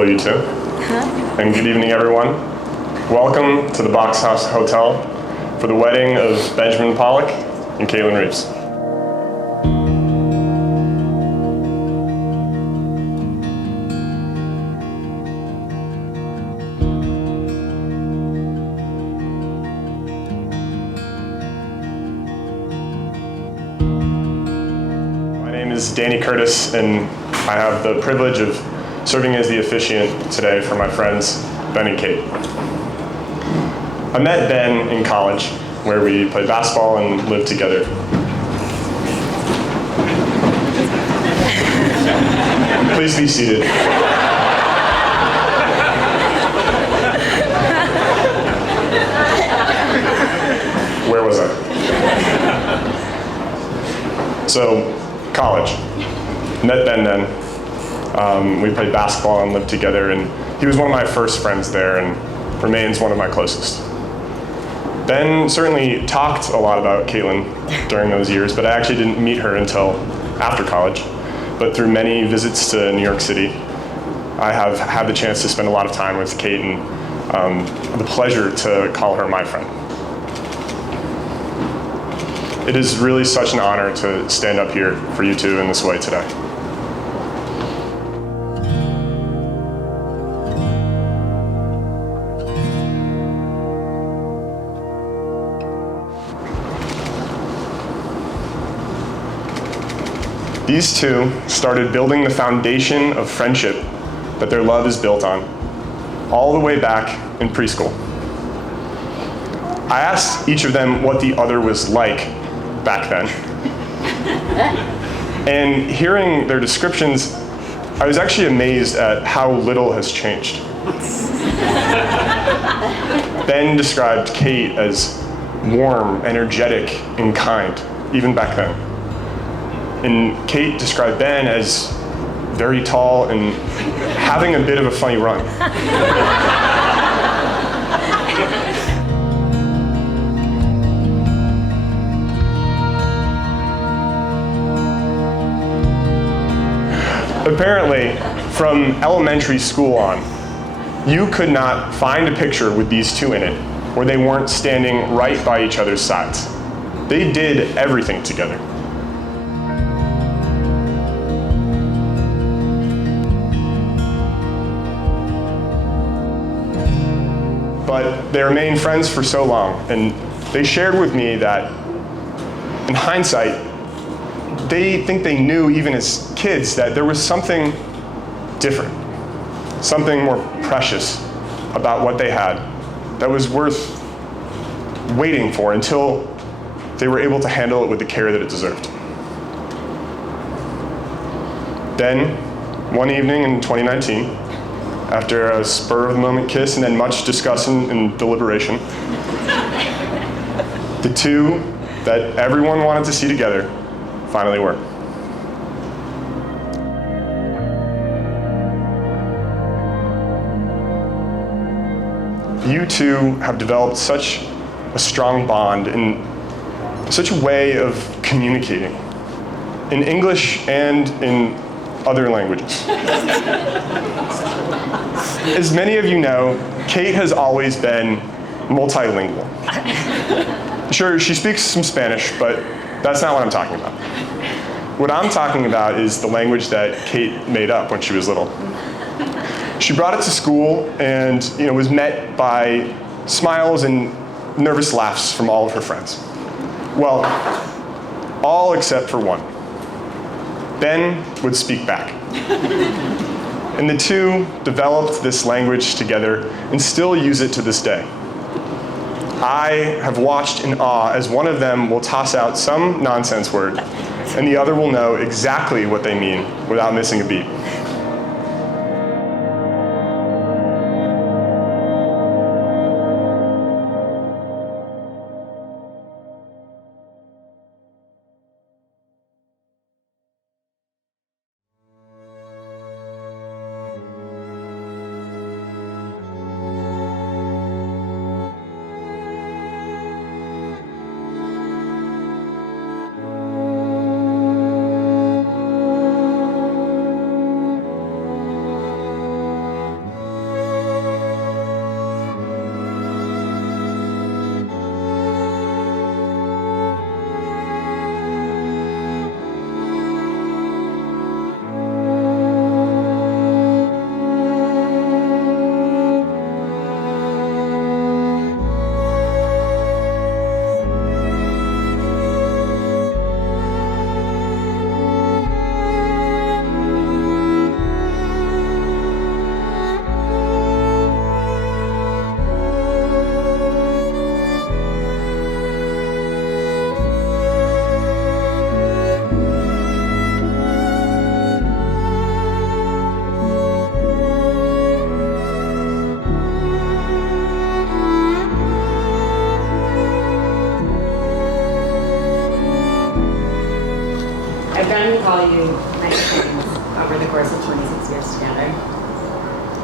Hello, you two. And good evening, everyone. Welcome to the Box House Hotel for the wedding of Benjamin Pollock and Caitlin Reeves. My name is Danny Curtis, and I have the privilege of serving as the officiant today for my friends Ben and Cait. I met Ben in college, where we played basketball and lived together. Please be seated. Where was I? So, college. Met Ben then. We played basketball and lived together, and he was one of my first friends there and remains one of my closest. Ben certainly talked a lot about Caitlin during those years, but I actually didn't meet her until after college. But through many visits to New York City, I have had the chance to spend a lot of time with Cait and the pleasure to call her my friend. It is really such an honor to stand up here for you two in this way today. These two started building the foundation of friendship that their love is built on, all the way back in preschool. I asked each of them what the other was like back then. And hearing their descriptions, I was actually amazed at how little has changed. Ben described Cait as warm, energetic, and kind, even back then. And Cait described Ben as very tall and having a bit of a funny run. Apparently, from elementary school on, you could not find a picture with these two in it where they weren't standing right by each other's sides. They did everything together. But they remained friends for so long, and they shared with me that, in hindsight, they think they knew, even as kids, that there was something different, something more precious about what they had that was worth waiting for until they were able to handle it with the care that it deserved. Then, one evening in 2019, after a spur-of-the-moment kiss and then much discussion and deliberation, the two that everyone wanted to see together finally were. You two have developed such a strong bond and such a way of communicating in English and in other languages. As many of you know, Cait has always been multilingual. Sure, she speaks some Spanish, but that's not what I'm talking about. What I'm talking about is the language that Cait made up when she was little. She brought it to school and was met by smiles and nervous laughs from all of her friends. Well, all except for one. Ben would speak back. And the two developed this language together and still use it to this day. I have watched in awe as one of them will toss out some nonsense word, and the other will know exactly what they mean without missing a beat.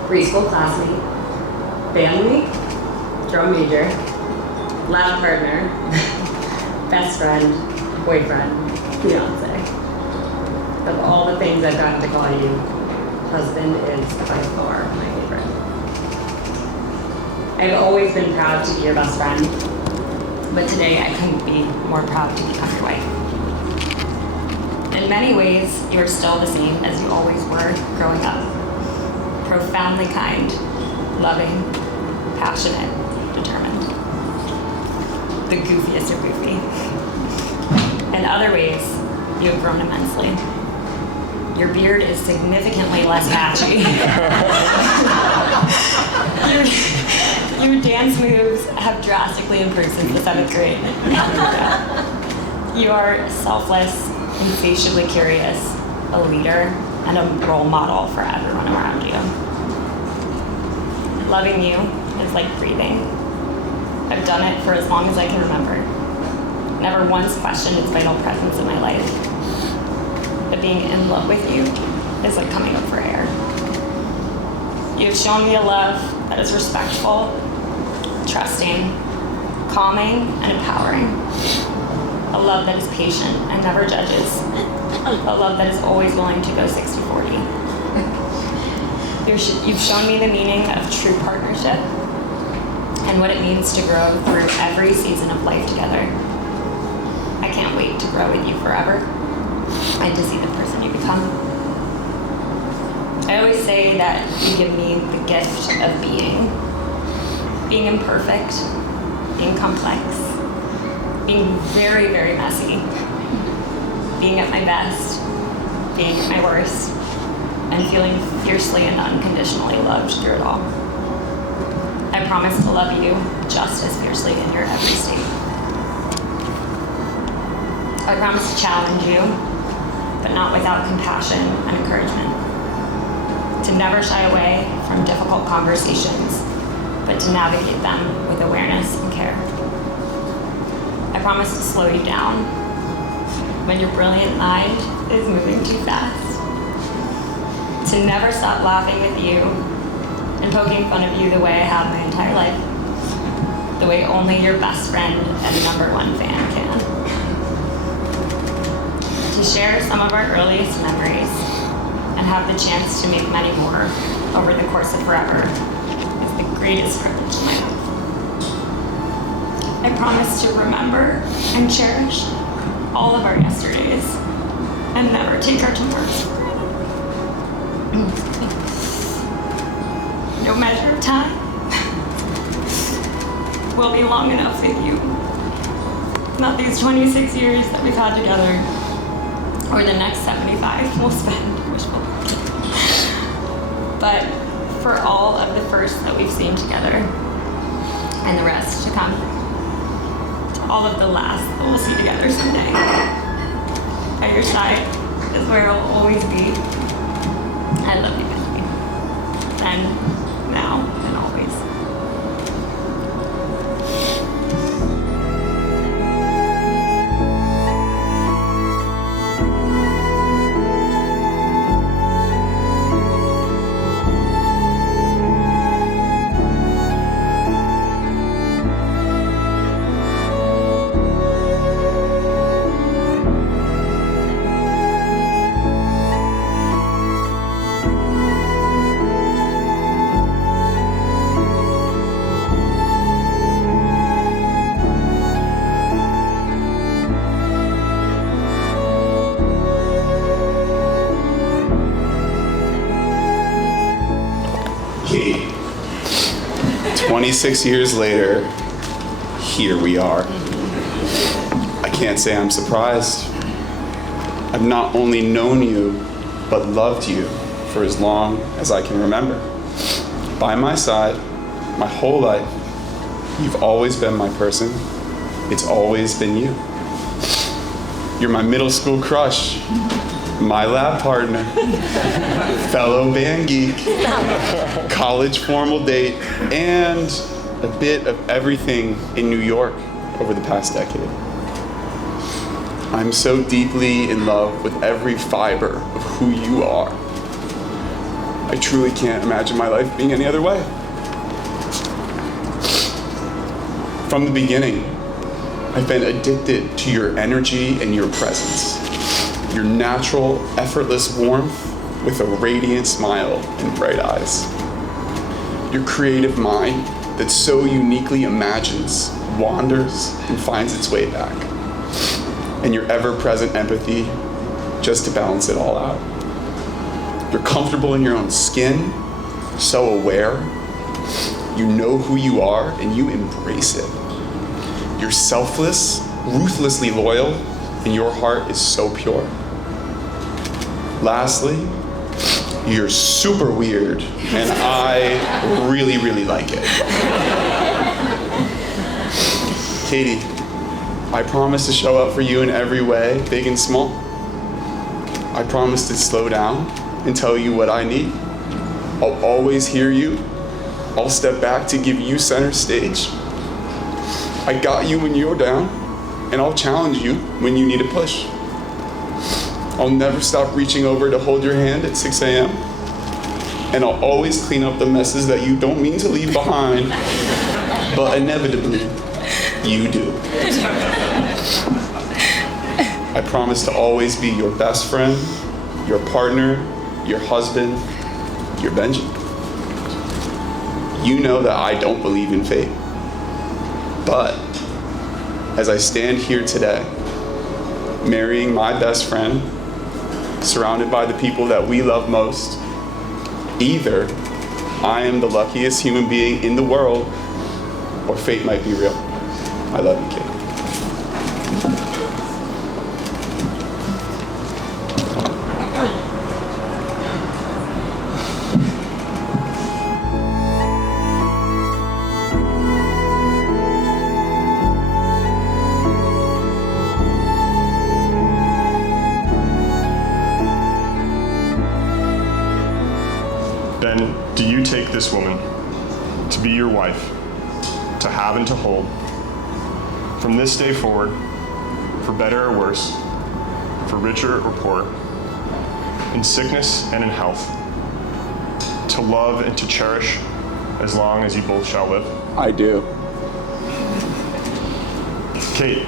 preschool classmate, family, drum major, lab partner, best friend, boyfriend, fiance. Of all the things I've gotten to call you, husband is by far my favorite. I've always been proud to be your best friend, but today I couldn't be more proud to become your wife. In many ways, you are still the same as you always were growing up. Profoundly kind, loving, passionate, determined. The goofiest of goofy. In other ways, you have grown immensely. Your beard is significantly less patchy. Your dance moves have drastically improved since the 7th grade. You are selfless, insatiably curious, a leader, and a role model for everyone around you. Loving you is like breathing. I've done it for as long as I can remember. Never once questioned its vital presence in my life. But being in love with you is like coming up for air. You have shown me a love that is respectful, trusting, calming, and empowering. A love that is patient and never judges. A love that is always willing to go 60-40. You've shown me the meaning of true partnership and what it means to grow through every season of life together. I can't wait to grow with you forever and to see the person you become. I always say that you give me the gift of being imperfect, being complex, being very, very messy, being at my best, being at my worst, and feeling fiercely and unconditionally loved through it all. I promise to love you just as fiercely in your every state. I promise to challenge you, but not without compassion and encouragement. To never shy away from difficult conversations, but to navigate them with awareness and care. I promise to slow you down when your brilliant mind is moving too fast. To never stop laughing with you and poking fun of you the way I have my entire life. The way only your best friend and #1 fan can. To share some of our earliest memories and have the chance to make many more over the course of forever is the greatest privilege in my life. I promise to remember and cherish all of our yesterdays and never take our tomorrows for granted. No measure of time will be long enough with you. Not these 26 years that we've had together, or the next 75 we'll spend wishful thinking. But for all of the firsts that we've seen together, and the rest to come, to all of the last that we'll see together someday, at your side is where I'll always be. I love you, Benji. Then, now, and always. Cait, 26 years later, here we are. I can't say I'm surprised. I've not only known you, but loved you for as long as I can remember. By my side, my whole life, you've always been my person. It's always been you. You're my middle school crush, my lab partner, fellow band geek, college formal date, and a bit of everything in New York over the past decade. I'm so deeply in love with every fiber of who you are. I truly can't imagine my life being any other way. From the beginning, I've been addicted to your energy and your presence. Your natural, effortless warmth with a radiant smile and bright eyes. Your creative mind that so uniquely imagines, wanders, and finds its way back. And your ever-present empathy just to balance it all out. You're comfortable in your own skin, so aware. You know who you are and you embrace it. You're selfless, ruthlessly loyal, and your heart is so pure. Lastly, you're super weird, and I really, really like it. Katie, I promise to show up for you in every way, big and small. I promise to slow down and tell you what I need. I'll always hear you. I'll step back to give you center stage. I got you when you're down, and I'll challenge you when you need a push. I'll never stop reaching over to hold your hand at 6 a.m. And I'll always clean up the messes that you don't mean to leave behind, but inevitably, you do. I promise to always be your best friend, your partner, your husband, your Benji. You know that I don't believe in fate. But as I stand here today, marrying my best friend, surrounded by the people that we love most, either I am the luckiest human being in the world, or fate might be real. I love you, Kate. Ben, do you take this woman to be your wife, to have and to hold, from this day forward, for better or worse, for richer or poorer, in sickness and in health, to love and to cherish as long as you both shall live? I do. Cait,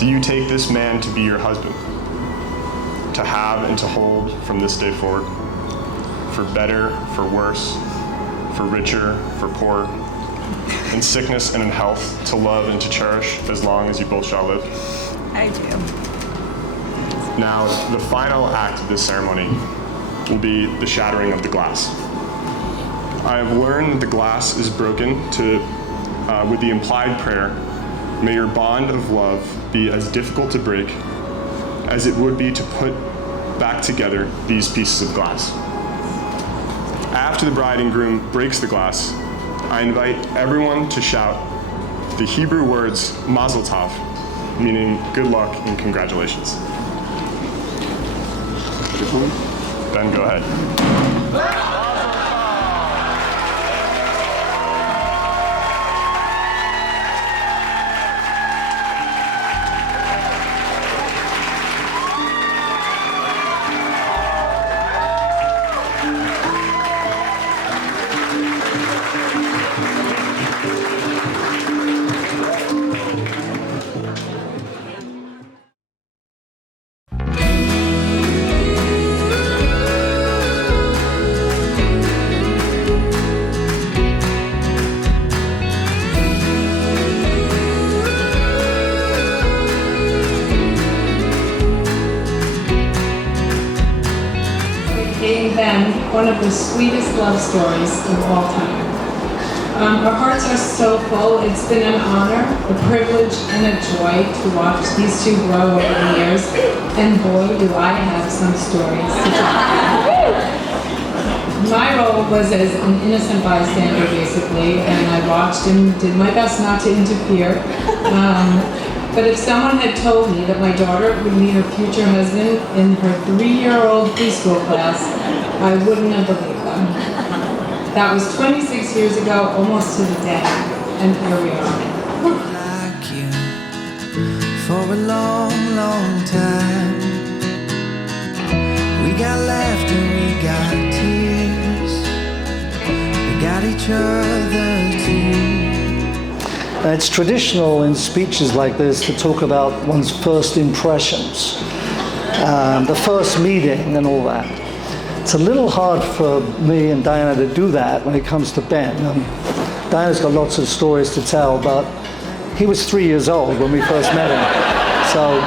do you take this man to be your husband, to have and to hold from this day forward, for better, for worse, for richer, for poorer, in sickness and in health, to love and to cherish as long as you both shall live? I do. Now, the final act of this ceremony will be the shattering of the glass. I have learned that the glass is broken with the implied prayer, may your bond of love be as difficult to break as it would be to put back together these pieces of glass. After the bride and groom breaks the glass, I invite everyone to shout the Hebrew words Mazel Tov, meaning good luck and congratulations. Ben, go ahead. Cait Ben, one of the sweetest love stories of all time. Our hearts are so full. It's been an honor, a privilege, and a joy to watch these two grow over the years. And boy, do I have some stories to talk about. My role was as an innocent bystander, basically, and I watched and did my best not to interfere. But if someone had told me that my daughter would meet her future husband in her 3-year-old preschool class, I wouldn't have believed them. That was 26 years ago, almost to the day, and here we are. Like you for a long, long time. We got laughter, we got tears. about each other too. It's traditional in speeches like this to talk about one's first impressions, the first meeting and all that. It's a little hard for me and Diana to do that when it comes to Ben. Diana's got lots of stories to tell, but he was 3 years old when we first met him. So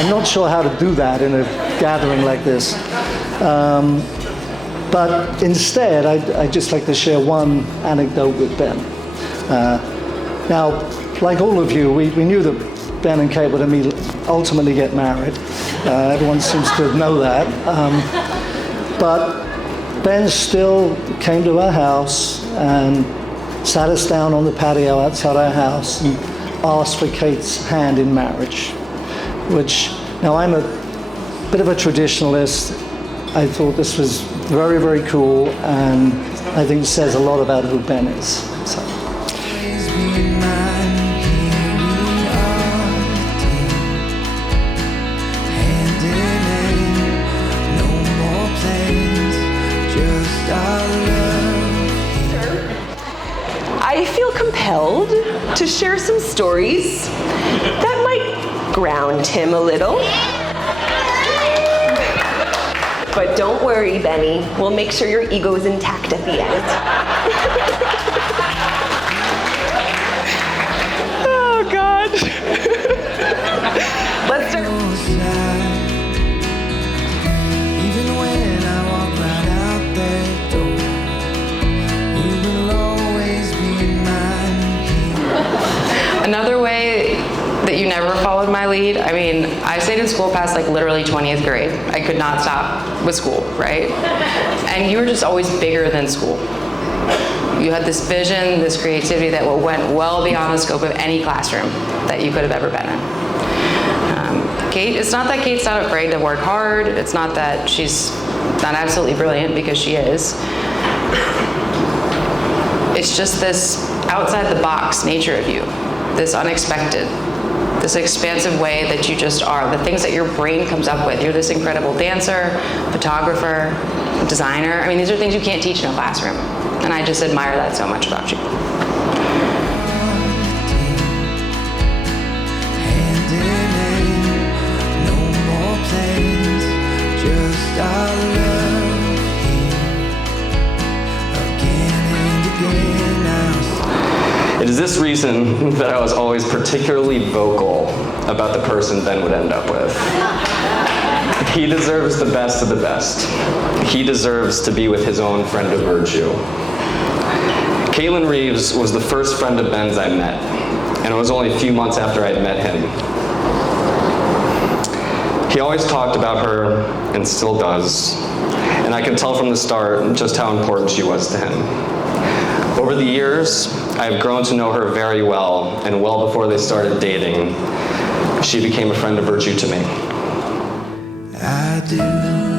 I'm not sure how to do that in a gathering like this. But instead, I'd just like to share one anecdote with Ben. Now, like all of you, we knew that Ben and Cait would ultimately get married. Everyone seems to know that. But Ben still came to our house and sat us down on the patio outside our house and asked for Cait's hand in marriage, which, now I'm a bit of a traditionalist. I thought this was very, very cool, and I think it says a lot about who Ben is. So. Always be mine, here we are, dear. Hand in hand, no more plans, just our love. I feel compelled to share some stories that might ground him a little. But don't worry, Benny. We'll make sure your ego is intact at the end. Oh, God. Let's start. Even when I walk right out that door, you will always be mine here. Another way that you never followed my lead, I mean, I stayed in school past like literally 20th grade. I could not stop with school, right? And you were just always bigger than school. You had this vision, this creativity that went well beyond the scope of any classroom that you could have ever been in. Cait, it's not that Cait's not afraid to work hard. It's not that she's not absolutely brilliant, because she is. It's just this outside the box nature of you, this unexpected, this expansive way that you just are, the things that your brain comes up with. You're this incredible dancer, photographer, designer. I mean, these are things you can't teach in a classroom. And I just admire that so much about you. Hand in hand, no more plans, just our love here. Again and again now. It is this reason that I was always particularly vocal about the person Ben would end up with. He deserves the best of the best. He deserves to be with his own friend of virtue. Caitlin Reeves was the first friend of Ben's I met, and it was only a few months after I'd met him. He always talked about her, and still does, and I can tell from the start just how important she was to him. Over the years, I have grown to know her very well, and well before they started dating, she became a friend of virtue to me. I do.